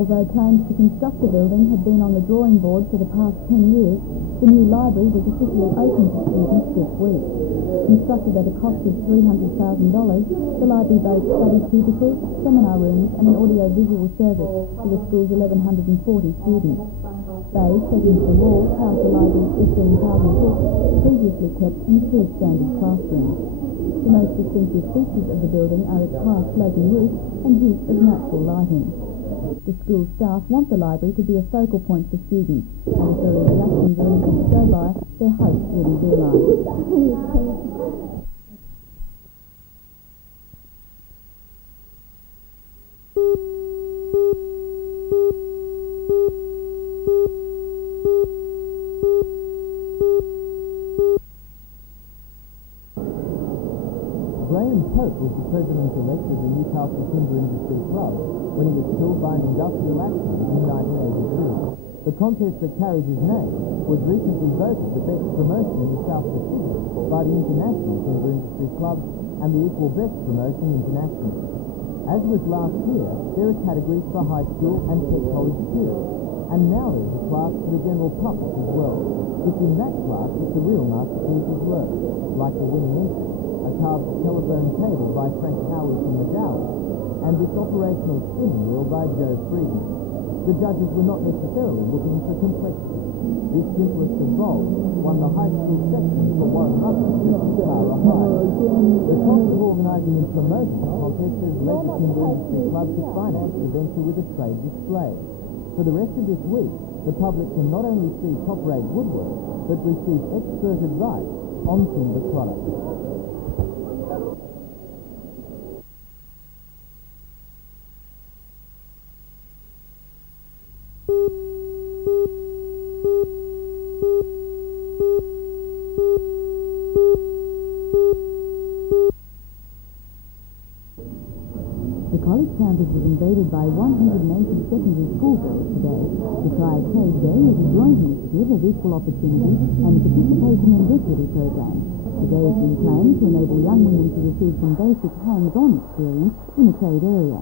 Although plans to construct the building had been on the drawing board for the past 10 years, the new library was officially open to students this week. Constructed at a cost of $300,000, the library boasts study cubicles, seminar rooms and an audio-visual service for the school's 1,140 students. Bays set into the wall house the library's 15,000 books, previously kept in 2 standard classrooms. The most distinctive features of the building are its high sloping roof and use of natural lighting. The school staff want the library to be a focal point for students, and if there are reactions or anything to go by, their hopes will be realised. Was the president-elect of the Newcastle Timber Industry Club when he was killed by an industrial accident in 1982. The contest that carries his name was recently voted the best promotion in the South Pacific by the International Timber Industry Club and the Equal Best Promotion International. As was last year, there are categories for high school and tech college students, and now there's a class for the general public as well. It's in that class that the real masterpieces lurk, like the winning entry, a carved telephone table by Frank Howard from Dallas, and this operational spinning wheel by Joe Friedman. The judges were not necessarily looking for complexity. This simplest of bowls won the high school section for Warren Russell at Tara High. The cost of organising and promoting the contest has led the Timber Industry Club to finance the venture with a trade display. For the rest of this week, the public can not only see top-rate woodwork, but receive expert advice on timber products. The college campus was invaded by 180 secondary school girls today to try a code day as a joint initiative of equal opportunity and participation in equity programs. Today has been planned to enable young women to receive some basic hands-on experience in a trade area.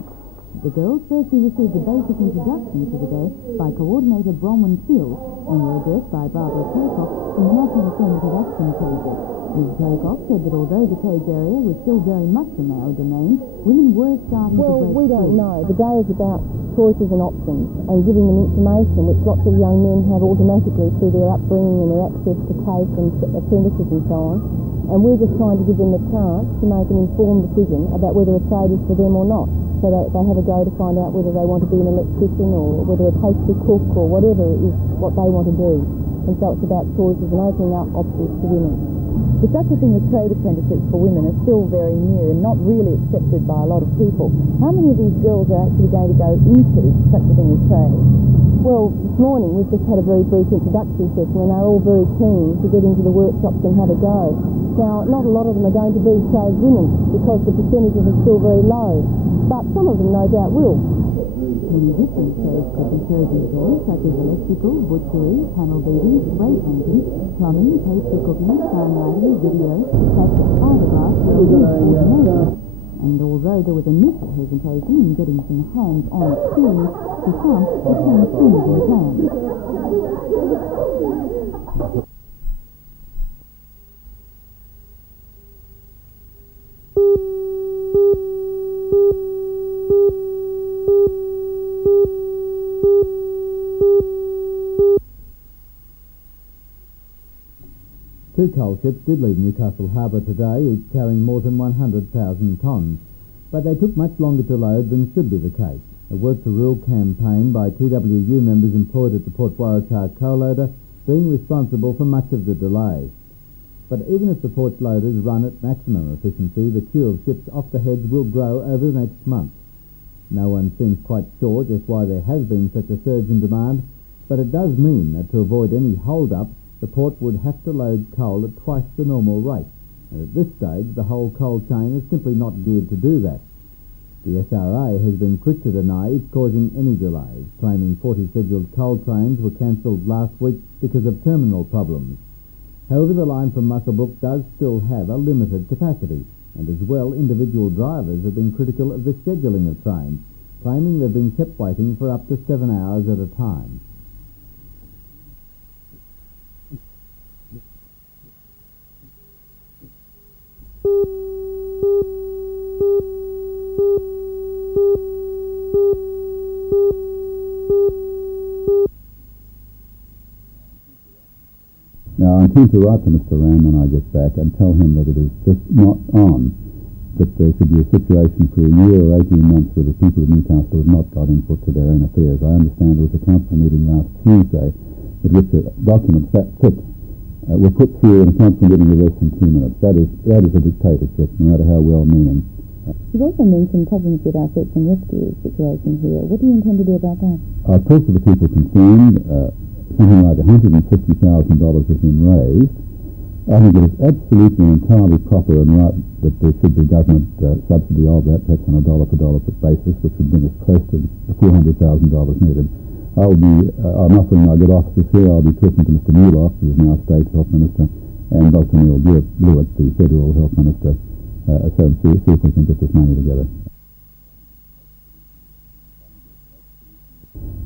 The girls firstly received a basic introduction to the day by coordinator Bronwyn Fields and were addressed by Barbara Pocock from the National Affirmative Action Project. Ms. Pocock said that although the cage area was still very much a male domain, women were starting to break through. Well, we don't know. The day is about choices and options and giving them information which lots of young men have automatically through their upbringing and their access to TAFE and apprentices and so on. And we're just trying to give them the chance to make an informed decision about whether a trade is for them or not. So they have a go to find out whether they want to be an electrician or whether a pastry cook or whatever is what they want to do. And so it's about choices and opening up options to women. But such a thing as trade apprenticeships for women is still very new and not really accepted by a lot of people. How many of these girls are actually going to go into such a thing as trade? Well, this morning we've just had a very brief introductory session and they're all very keen to get into the workshops and have a go. Now, not a lot of them are going to be trade women because the percentages are still very low, but some of them no doubt will. Many different trades could be chosen today, such as electrical, butchery, panel beating, spray painting, plumbing, pastry cooking, signwriting, video, plastic fiberglass, welding, automation. And although there was initial hesitation in getting some hands-on experience, for some it came sooner than planned. Two coal ships did leave Newcastle Harbour today, each carrying more than 100,000 tonnes. But they took much longer to load than should be the case. A work to rule campaign by TWU members employed at the Port Waratah coal loader being responsible for much of the delay. But even if the port's loaders run at maximum efficiency, the queue of ships off the heads will grow over the next month. No one seems quite sure just why there has been such a surge in demand, but it does mean that to avoid any hold-up, the port would have to load coal at twice the normal rate, and at this stage the whole coal chain is simply not geared to do that. The SRA has been quick to deny it's causing any delays, claiming 40 scheduled coal trains were cancelled last week because of terminal problems. However, the line from Muswellbrook does still have a limited capacity, and as well, individual drivers have been critical of the scheduling of trains, claiming they've been kept waiting for up to 7 hours at a time. Now, I'm keen to write to Mr. Ram when I get back and tell him that it is just not on, that there should be a situation for a year or 18 months where the people of Newcastle have not got input to their own affairs. I understand there was a council meeting last Tuesday at which documents that thick were put through in a council meeting in less than 2 minutes. That is a dictatorship, no matter how well-meaning. You've also mentioned problems with our search and rescue situation here. What do you intend to do about that? I've talked to the people concerned. Something like $150,000 has been raised. I think it is absolutely and entirely proper and right that there should be government subsidy of that, perhaps on a dollar-for-dollar basis, which would bring us close to the $400,000 needed. I'm offering my good officers here. I'll be talking to Mr. Newlock, who is now State Health Minister, and Dr. Neil Blewett, the Federal Health Minister, so see if we can get this money together.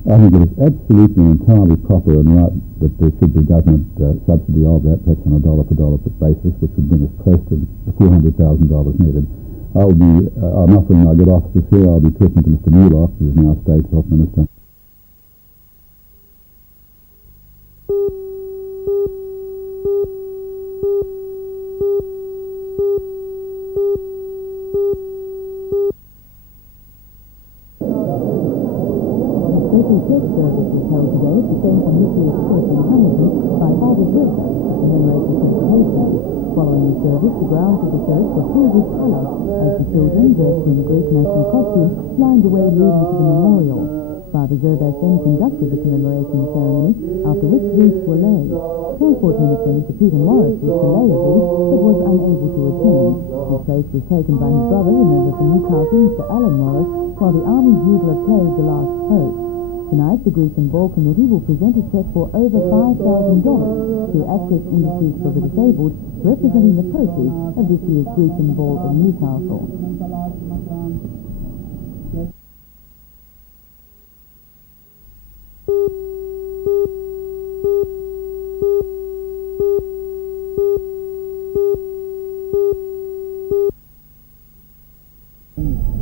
I think it is absolutely and entirely proper and right that there should be government subsidy of that, perhaps on a dollar-for-dollar basis, which would bring us close to the $400,000 needed. I'm offering my good officers here. I'll be talking to Mr. Newlock, who is now State Health Minister. Church service was held today at the St. Nicholas Church in Hamilton by Father Torres to commemorate the church. Following the service, the grounds of the church were filled with colour as the children, dressed in the Greek national costume, lined the way leading to the memorial. Father Zervas then conducted the commemoration ceremony, after which wreaths were laid. Transport Minister Mr. Peter Morris was to lay a wreath, but was unable to attend. His place was taken by his brother, a member for Newcastle, Mr. Alan Morris, while the Army bugler played the last post. Tonight, the Grease and Ball Committee will present a cheque for over $5,000 to Access Industries for the Disabled, representing the proceeds of this year's Grease and Ball of Newcastle.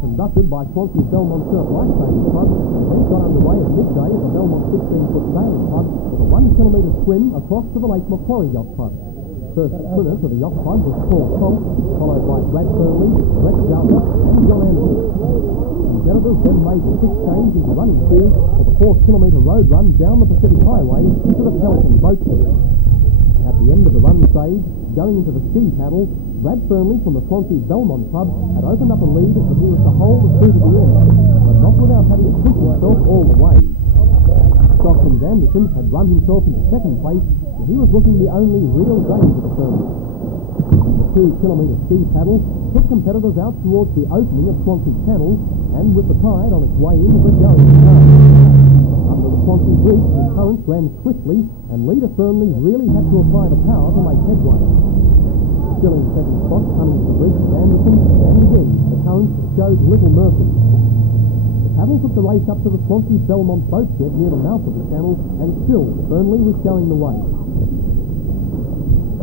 Conducted by Swansea Belmont Surf Lifesaving Club, event got underway at midday at the Belmont 16-foot Sailing Club with a 1 kilometre swim across to the Lake Macquarie Yacht Club. First swimmers for the yacht club was Paul Tromp, followed by Brad Burnley, Brett Delta and John Anderson. Competitors then made the quick change into running shoes for the 4-kilometre road run down the Pacific Highway to the Pelican boat course. At the end of the run stage, going into the ski paddle, Brad Burnley from the Swansea Belmont Club had opened up a lead that he was to hold the through to the end, but not without having to push himself all the way. Stockton's Anderson had run himself into second place, and he was looking the only real danger to Burnley. The 2-kilometre ski paddle took competitors out towards the opening of Swansea Channel, and with the tide on its way into the going current. Under the Swansea Bridge, the currents ran swiftly, and leader Burnley really had to apply the power to make headway. Still in second spot, coming to the bridge with Anderson, and again, the currents showed little mercy. The paddle took the race up to the Swansea Belmont boat shed near the mouth of the channel, and still Burnley was showing the way.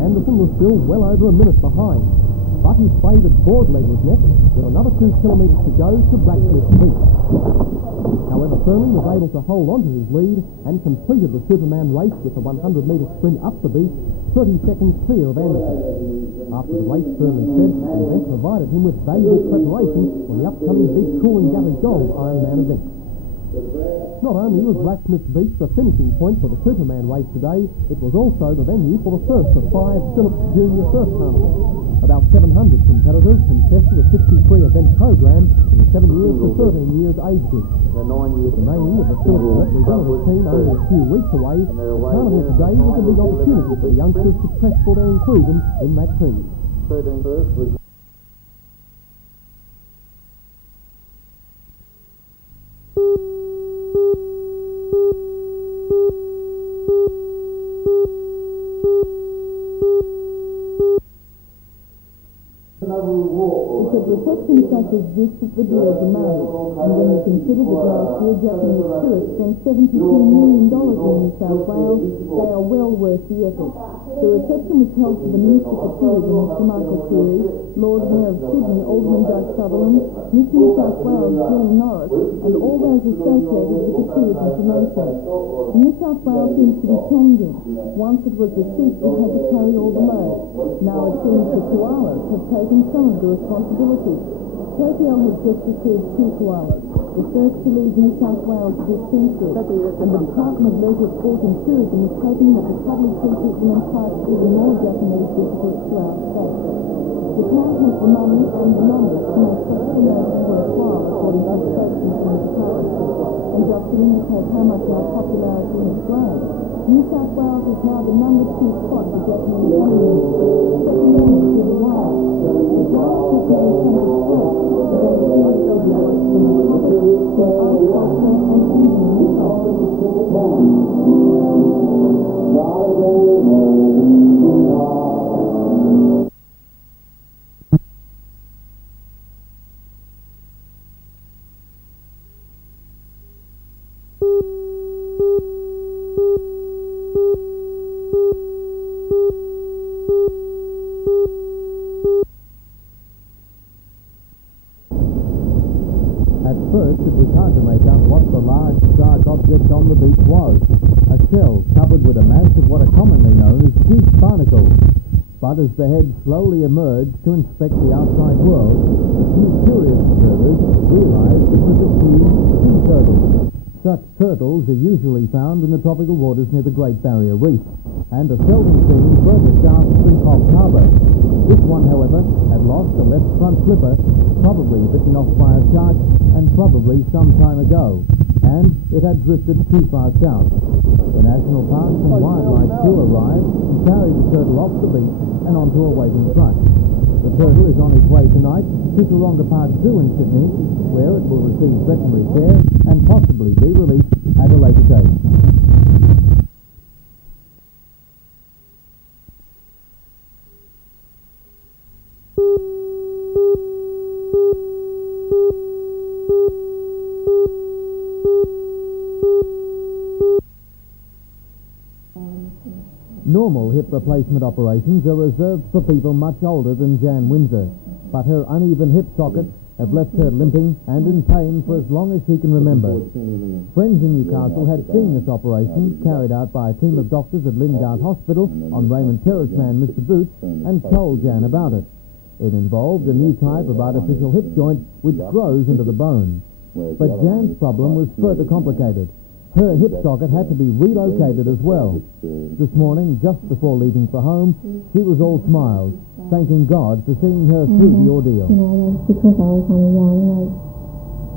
Anderson was still well over a minute behind, but his favoured board leg was next, with another 2 kilometres to go to Blacksmith Beach. However, Burnley was able to hold on to his lead and completed the Superman race with the 100-metre sprint up the beach, 30 seconds clear of Anderson. After the race, Burnley said the event provided him with valuable preparation for the upcoming Big Coolangatta Gold Ironman event. Not only was Blacksmith Beach the finishing point for the Superman race today, it was also the venue for the first of 5 Phillips Junior Surf Carnivals. About 700 competitors contested a 63-event program in the 7 years to 13 years age group. The naming of the Phillips representative team only a few weeks away, the carnival today was a big opportunity for the youngsters to press for their inclusion in that team. We should protect things such as this that the deals are made, and when you consider that last year Japanese tourists spent $72 million in New South Wales, they are well worth the effort. The reception was held for the Minister for Tourism, Mr Michael Cleary, Lord Mayor of Sydney, Alderman Doug Sutherland, Miss New South Wales, Jen Norris, and all those associated with the tourism promotion. New South Wales seems to be changing. Once it was the sheep that had to carry all the load. Now it seems the koalas have taken some of the responsibility. Tokyo has just received 2 koalas, the first to leave New South Wales this century, and the Department of Leisure, Sport and Tourism is hoping that the public treatment will entice even more Japanese visitors to our state. Japan has the money and the numbers to make such promotion worthwhile, according to the spokesman from the department. And just to indicate how much our popularity has grown, New South Wales is now the number 2 spot for Japanese honeymooners, second only to Hawaii. The Giants have gained some of the scope, but they have not developed from the topic to art, culture and Indian mythos. At first, it was hard to make out what the large, dark object on the beach was. A shell covered with a mass of what are commonly known as juice barnacles. But as the head slowly emerged to inspect the outside world, a few curious observers realized it was a huge sea turtle. Such turtles are usually found in the tropical waters near the Great Barrier Reef, and are seldom seen further south than Coffs Harbour. This one, however, had lost a left front flipper, probably bitten off by a shark, and probably some time ago, and it had drifted too far south. The National Parks and Wildlife crew arrived and carried the turtle off the beach and onto a waiting truck. The turtle is on its way tonight to Taronga Park Zoo in Sydney, where it will receive veterinary care and possibly be released at a later date. Normal hip replacement operations are reserved for people much older than Jan Windsor, but her uneven hip sockets have left her limping and in pain for as long as she can remember. Friends in Newcastle had seen this operation carried out by a team of doctors at Lingard Hospital on Raymond Terrace man Mr. Boots and told Jan about it. It involved a new type of artificial hip joint which grows into the bone. But Jan's problem was further complicated. Her hip socket had to be relocated as well. This morning, just before leaving for home, she was all smiles, thanking God for seeing her through the ordeal. Because I was on a young age,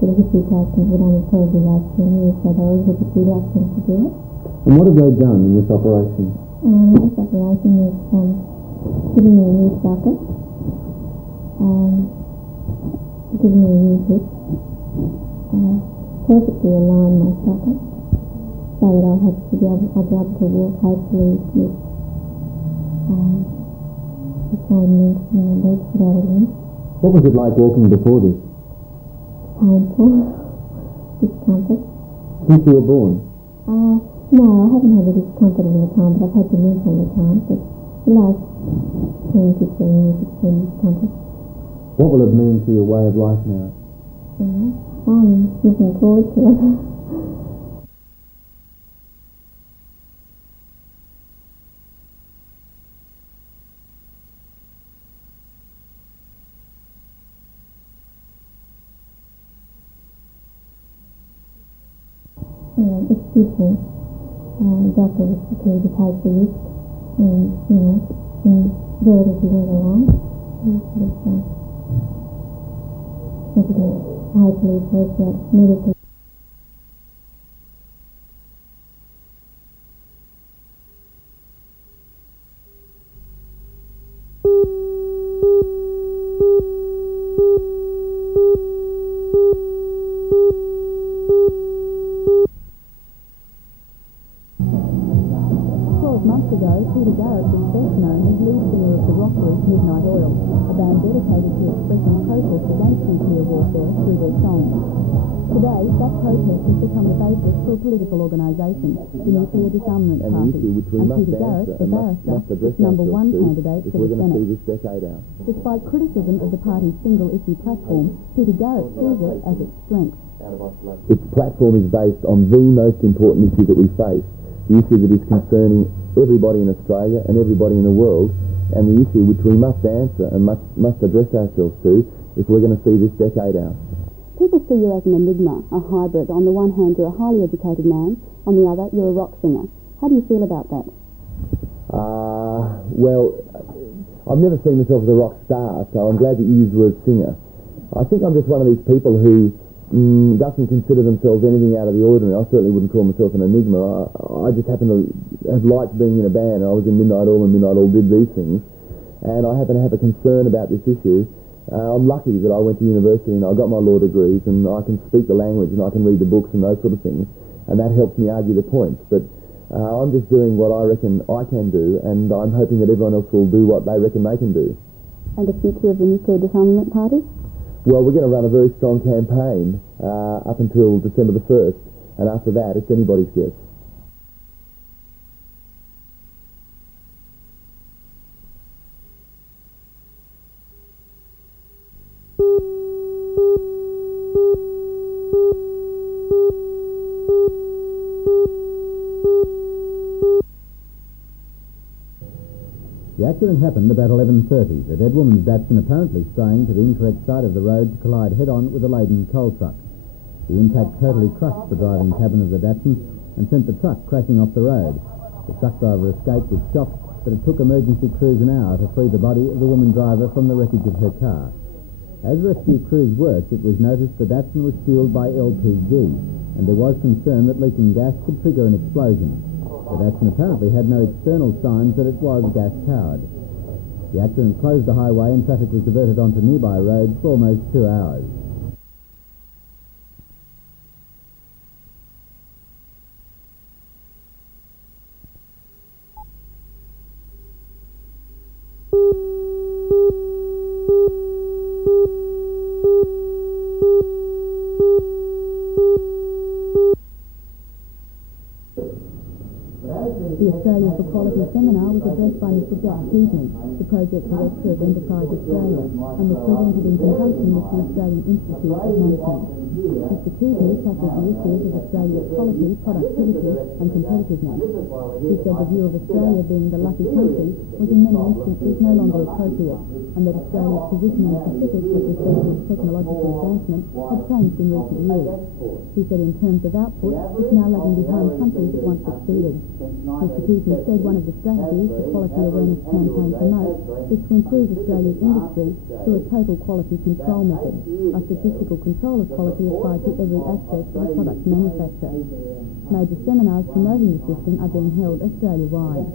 the hip replacement would only probably last 10 years, so they were a little bit reluctant to do it. And what have they done in this operation? This operation is giving me a new socket, giving me a new hip, perfectly align my socket, so that I'll be able to walk hopefully with the same length in my legs without a limp. What was it like walking before this? Painful, discomfort. Since you were born? No, I haven't had the discomfort all the time, but I've had the limp all the time. But the last 10, 15 years it's been discomfort. What will it mean to your way of life now? I'm looking forward to it. It's different. The doctor was prepared to take the risk and, and do it as he went along. Hopefully it works out medically. Peter Garrett was best known as lead singer of the rock group Midnight Oil, a band dedicated to expressing protest against nuclear warfare through their songs. Today, that protest has become the basis for a political organisation, the Nuclear Disarmament and Party, the issue which we and must Peter Garrett, answer the and barrister, must address is number one ourselves to candidate if for we're the going to see Senate. this decade out. Despite criticism of the party's single-issue platform, Peter Garrett sees it as its strength. Its platform is based on the most important issue that we face, the issue that is concerning everybody in Australia and everybody in the world, and the issue which we must answer and must address ourselves to if we're going to see this decade out. People see you as an enigma, a hybrid. On the one hand, you're a highly educated man. On the other, you're a rock singer. How do you feel about that? Well, I've never seen myself as a rock star, so I'm glad that you used the word singer. I think I'm just one of these people who doesn't consider themselves anything out of the ordinary. I certainly wouldn't call myself an enigma. I just happen to have liked being in a band. I was in Midnight Oil, and Midnight Oil did these things. And I happen to have a concern about this issue. I'm lucky that I went to university and I got my law degrees and I can speak the language and I can read the books and those sort of things. And that helps me argue the points. But I'm just doing what I reckon I can do, and I'm hoping that everyone else will do what they reckon they can do. And the future of the Nuclear Disarmament Party? Well, we're going to run a very strong campaign up until December the 1st, and after that, it's anybody's guess. The accident happened about 11:30. The dead woman's Datsun apparently straying to the incorrect side of the road to collide head-on with a laden coal truck. The impact totally crushed the driving cabin of the Datsun and sent the truck crashing off the road. The truck driver escaped with shock, but it took emergency crews an hour to free the body of the woman driver from the wreckage of her car. As rescue crews worked, it was noticed the Datsun was fueled by LPG, and there was concern that leaking gas could trigger an explosion. The Datsun apparently had no external signs that it was gas-powered. The accident closed the highway and traffic was diverted onto nearby roads for almost 2 hours. The Australia for Quality seminar was addressed by Mr. Jack Keaveney, the Project Director of Enterprise Australia, and was presented in conjunction with the Australian Institute of Management. Mr. Keaveney tackled the issues of Australia's quality, productivity and competitiveness. He said the view of Australia being the lucky country was in many instances no longer appropriate, and that Australia's position in the Pacific with respect to its technological advancement had changed in recent years. He said in terms of output, it's now lagging behind countries that once succeeded. Mr. Keaveney said one of the strategies the Quality Awareness Campaign promotes is to improve Australia's industry through a total quality control method, a statistical control of quality applied to every aspect of a product manufacture. Major seminars promoting the system are being held Australia-wide.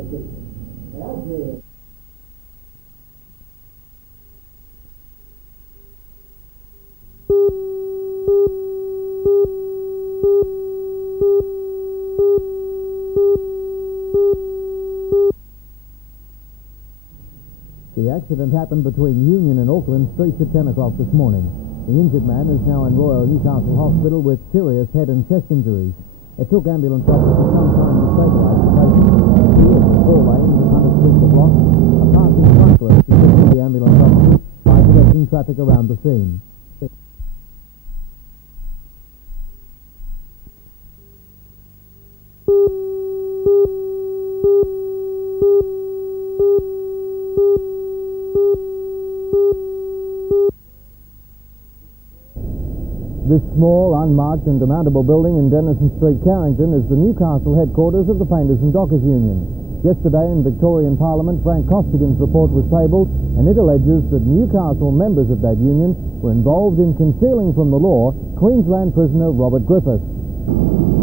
The accident happened between Union and Auckland Streets at 10 o'clock this morning. The injured man is now in Royal Newcastle Hospital with serious head and chest injuries. It took ambulance officers some time to stabilise the patient. Two of the 4 lanes at Hunter Street were blocked. A passing cyclist assisted the ambulance officers by directing traffic around the scene. This small, unmarked and demountable building in Denison Street, Carrington, is the Newcastle headquarters of the Painters and Dockers Union. Yesterday in Victorian Parliament, Frank Costigan's report was tabled, and it alleges that Newcastle members of that union were involved in concealing from the law Queensland prisoner Robert Griffiths.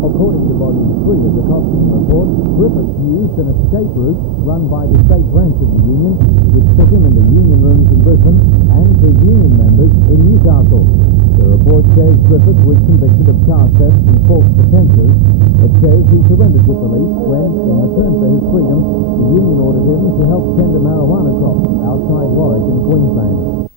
According to Volume 3 of the Costigan report, Griffiths used an escape route run by the state branch of the union, which took him into union rooms in Brisbane and to union members in Newcastle. The report says Griffiths was convicted of car theft and false pretences. It says he surrendered to police when, in return for his freedom, the union ordered him to help tend a marijuana crop outside Warwick in Queensland.